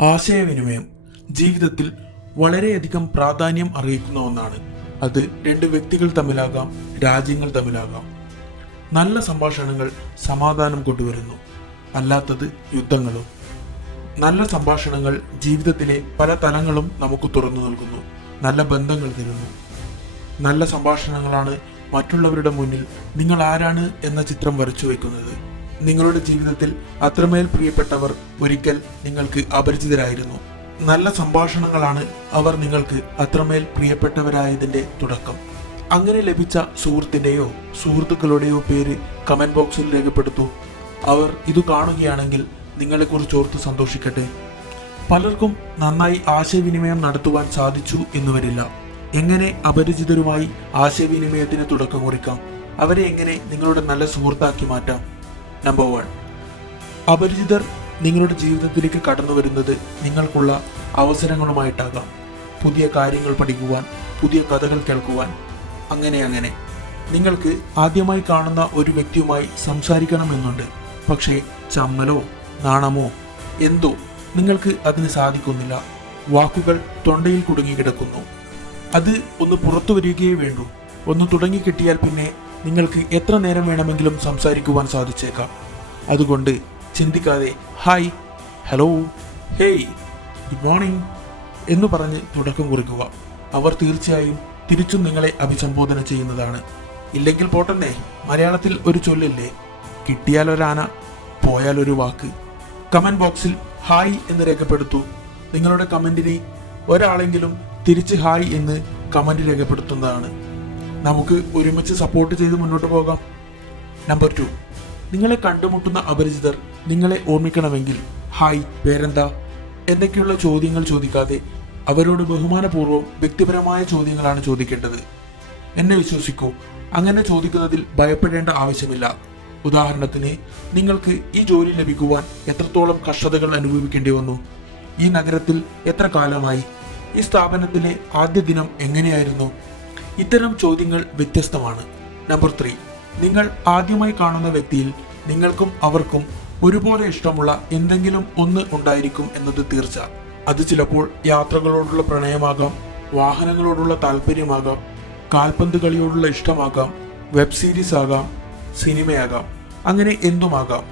ആശയവിനിമയം ജീവിതത്തിൽ വളരെയധികം പ്രാധാന്യം അറിയിക്കുന്ന ഒന്നാണ്. അത് രണ്ട് വ്യക്തികൾ തമ്മിലാകാം രാജ്യങ്ങൾ തമ്മിലാകാം. നല്ല സംഭാഷണങ്ങൾ സമാധാനം കൊണ്ടുവരുന്നു. അല്ലാത്തത് യുദ്ധങ്ങളും. നല്ല സംഭാഷണങ്ങൾ ജീവിതത്തിലെ പല തലങ്ങളും നമുക്ക് തുറന്നു നൽകുന്നു. നല്ല ബന്ധങ്ങൾ തരുന്നു. നല്ല സംഭാഷണങ്ങളാണ് മറ്റുള്ളവരുടെ മുന്നിൽ നിങ്ങൾ ആരാണ് എന്ന ചിത്രം വരച്ചു വെക്കുന്നത് നിങ്ങളുടെ ജീവിതത്തിൽ അത്രമേൽ പ്രിയപ്പെട്ടവർ ഒരിക്കൽ നിങ്ങൾക്ക് അപരിചിതരായിരുന്നു. നല്ല സംഭാഷണങ്ങളാണ് അവർ നിങ്ങൾക്ക് അത്രമേൽ പ്രിയപ്പെട്ടവരായതിന്റെ തുടക്കം. അങ്ങനെ ലഭിച്ച സുഹൃത്തിന്റെയോ സുഹൃത്തുക്കളുടെയോ പേര് കമന്റ് ബോക്സിൽ രേഖപ്പെടുത്തൂ. അവർ ഇത് കാണുകയാണെങ്കിൽ നിങ്ങളെക്കുറിച്ച് ഓർത്ത് സന്തോഷിക്കട്ടെ. പലർക്കും നന്നായി ആശയവിനിമയം നടത്തുവാൻ സാധിച്ചു എന്ന് വരില്ല. എങ്ങനെ അപരിചിതരുമായി ആശയവിനിമയത്തിന് തുടക്കം കുറിക്കാം? അവരെ എങ്ങനെ നിങ്ങളുടെ നല്ല സുഹൃത്താക്കി മാറ്റാം? നമ്പർ വൺ അപരിചിതർ നിങ്ങളുടെ ജീവിതത്തിലേക്ക് കടന്നു വരുന്നത് നിങ്ങൾക്കുള്ള അവസരങ്ങളുമായിട്ടാകാം. പുതിയ കാര്യങ്ങൾ പഠിക്കുവാൻ പുതിയ കഥകൾ കേൾക്കുവാൻ. അങ്ങനെ അങ്ങനെ. നിങ്ങൾക്ക് ആദ്യമായി കാണുന്ന ഒരു വ്യക്തിയുമായി സംസാരിക്കണമെന്നുണ്ട് പക്ഷേ ചമ്മലോ നാണമോ എന്തോ നിങ്ങൾക്ക് അതിന് സാധിക്കുന്നില്ല. വാക്കുകൾ തൊണ്ടയിൽ കുടുങ്ങി കിടക്കുന്നു അത് ഒന്ന് പുറത്തു വരികയേ വേണ്ടൂ. ഒന്ന് തുടങ്ങി കിട്ടിയാൽ പിന്നെ നിങ്ങൾക്ക് എത്ര നേരം വേണമെങ്കിലും സംസാരിക്കുവാൻ സാധിച്ചേക്കാം. അതുകൊണ്ട് ചിന്തിക്കാതെ hi hello hey good morning എന്ന് പറഞ്ഞ് തുടക്കം കുറിക്കുക. അവർ തീർച്ചയായും തിരിച്ചും നിങ്ങളെ അഭിസംബോധന ചെയ്യുന്നതാണ്. ഇല്ലെങ്കിൽ പോട്ടെന്നെ മലയാളത്തിൽ ഒരു ചൊല്ലില്ലേ? കിട്ടിയാൽ ഒരാന പോയാൽ ഒരു വാക്ക്. കമന്റ് ബോക്സിൽ ഹായ് എന്ന് രേഖപ്പെടുത്തൂ. നിങ്ങളുടെ കമന്റിനെ ഒരാളെങ്കിലും തിരിച്ച് ഹായ് എന്ന് കമന്റ് രേഖപ്പെടുത്തുന്നതാണ്. നമുക്ക് ഒരുമിച്ച് സപ്പോർട്ട് ചെയ്ത് മുന്നോട്ട് പോകാം. നമ്പർ ടു നിങ്ങളെ കണ്ടുമുട്ടുന്ന അപരിചിതർ നിങ്ങളെ ഓർമ്മിക്കണമെങ്കിൽ ഹായ് പേരെന്താ? എന്തൊക്കെയുള്ള ചോദ്യങ്ങൾ ചോദിക്കാതെ അവരോട് ബഹുമാനപൂർവം വ്യക്തിപരമായ ചോദ്യങ്ങളാണ് ചോദിക്കേണ്ടത്. എന്നെ വിശ്വസിക്കൂ. അങ്ങനെ ചോദിക്കുന്നതിൽ ഭയപ്പെടേണ്ട ആവശ്യമില്ല. ഉദാഹരണത്തിന് നിങ്ങൾക്ക് ഈ ജോലി ലഭിക്കുവാൻ എത്രത്തോളം കഷ്ടതകൾ അനുഭവിക്കേണ്ടി വന്നു? ഈ നഗരത്തിൽ എത്ര കാലമായി? ഈ സ്ഥാപനത്തിലെ ആദ്യ ദിനം എങ്ങനെയായിരുന്നു? ഇത്തരം ചോദ്യങ്ങൾ വ്യത്യസ്തമാണ്. നമ്പർ ത്രീ നിങ്ങൾ ആദ്യമായി കാണുന്ന വ്യക്തിയിൽ നിങ്ങൾക്കും അവർക്കും ഒരുപോലെ ഇഷ്ടമുള്ള എന്തെങ്കിലും ഒന്ന് ഉണ്ടായിരിക്കും എന്നത് തീർച്ച. അത് ചിലപ്പോൾ യാത്രകളോടുള്ള പ്രണയമാകാം വാഹനങ്ങളോടുള്ള താല്പര്യമാകാം കാൽപന്ത് കളിയോടുള്ള ഇഷ്ടമാകാം വെബ് സീരീസ് ആകാം സിനിമയാകാം അങ്ങനെ എന്തുമാകാം.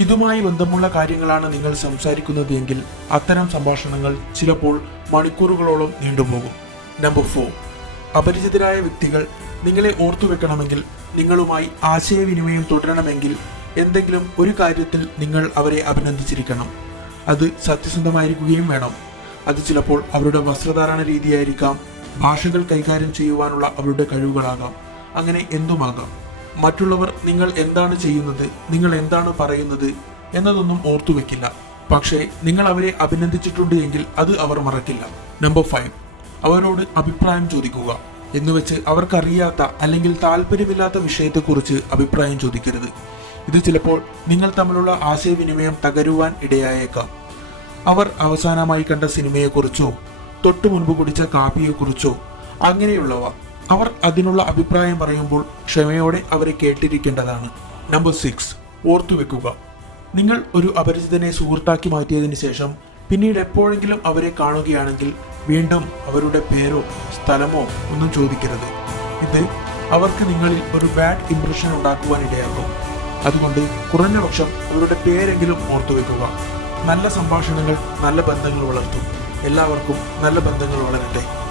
ഇതുമായി ബന്ധമുള്ള കാര്യങ്ങളാണ് നിങ്ങൾ സംസാരിക്കുന്നത് എങ്കിൽ അത്തരം സംഭാഷണങ്ങൾ ചിലപ്പോൾ മണിക്കൂറുകളോളം നീണ്ടുപോകും. നമ്പർ ഫോർ അപരിചിതരായ വ്യക്തികൾ നിങ്ങളെ ഓർത്തു വെക്കണമെങ്കിൽ നിങ്ങളുമായി ആശയവിനിമയം തുടരണമെങ്കിൽ എന്തെങ്കിലും ഒരു കാര്യത്തിൽ നിങ്ങൾ അവരെ അഭിനന്ദിച്ചിരിക്കണം. അത് സത്യസന്ധമായിരിക്കുകയും വേണം. അത് ചിലപ്പോൾ അവരുടെ വസ്ത്രധാരണ രീതിയായിരിക്കാം ഭാഷകൾ കൈകാര്യം ചെയ്യുവാനുള്ള അവരുടെ കഴിവുകളാകാം. അങ്ങനെ എന്തുമാകാം? മറ്റുള്ളവർ നിങ്ങൾ എന്താണ് ചെയ്യുന്നത് നിങ്ങൾ എന്താണ് പറയുന്നത് എന്നതൊന്നും ഓർത്തു വെക്കില്ല. പക്ഷേ നിങ്ങൾ അവരെ അഭിനന്ദിച്ചിട്ടുണ്ട് എങ്കിൽ അത് അവർ മറക്കില്ല. Number five. അവരോട് അഭിപ്രായം ചോദിക്കുക എന്നുവെച്ച് അവർക്കറിയാത്ത അല്ലെങ്കിൽ താല്പര്യമില്ലാത്ത വിഷയത്തെക്കുറിച്ച് അഭിപ്രായം ചോദിക്കരുത്. ഇത് ചിലപ്പോൾ നിങ്ങൾ തമ്മിലുള്ള ആശയവിനിമയം തകരുവാൻ ഇടയായേക്കാം. അവർ അവസാനമായി കണ്ട സിനിമയെക്കുറിച്ചോ തൊട്ടു മുൻപ് കുടിച്ച കാപ്പിയെക്കുറിച്ചോ അങ്ങനെയുള്ളവ അവർ അതിനുള്ള അഭിപ്രായം പറയുമ്പോൾ ക്ഷമയോടെ അവരെ കേട്ടിരിക്കേണ്ടതാണ്. നമ്പർ സിക്സ് ഓർത്തുവെക്കുക നിങ്ങൾ ഒരു അപരിചിതനെ സുഹൃത്താക്കി മാറ്റിയതിന് ശേഷം പിന്നീട് എപ്പോഴെങ്കിലും അവരെ കാണുകയാണെങ്കിൽ വീണ്ടും അവരുടെ പേരോ സ്ഥലമോ ഒന്നും ചോദിക്കരുത്. ഇത് അവർക്ക് നിങ്ങളിൽ ഒരു ബാഡ് ഇംപ്രഷൻ ഉണ്ടാക്കുവാൻ ഇടയാക്കും. അതുകൊണ്ട് കുറഞ്ഞ പക്ഷം അവരുടെ പേരെങ്കിലും ഓർത്തു വെക്കുക. നല്ല സംഭാഷണങ്ങൾ നല്ല ബന്ധങ്ങൾ വളർത്തും. എല്ലാവർക്കും നല്ല ബന്ധങ്ങൾ വളരട്ടെ.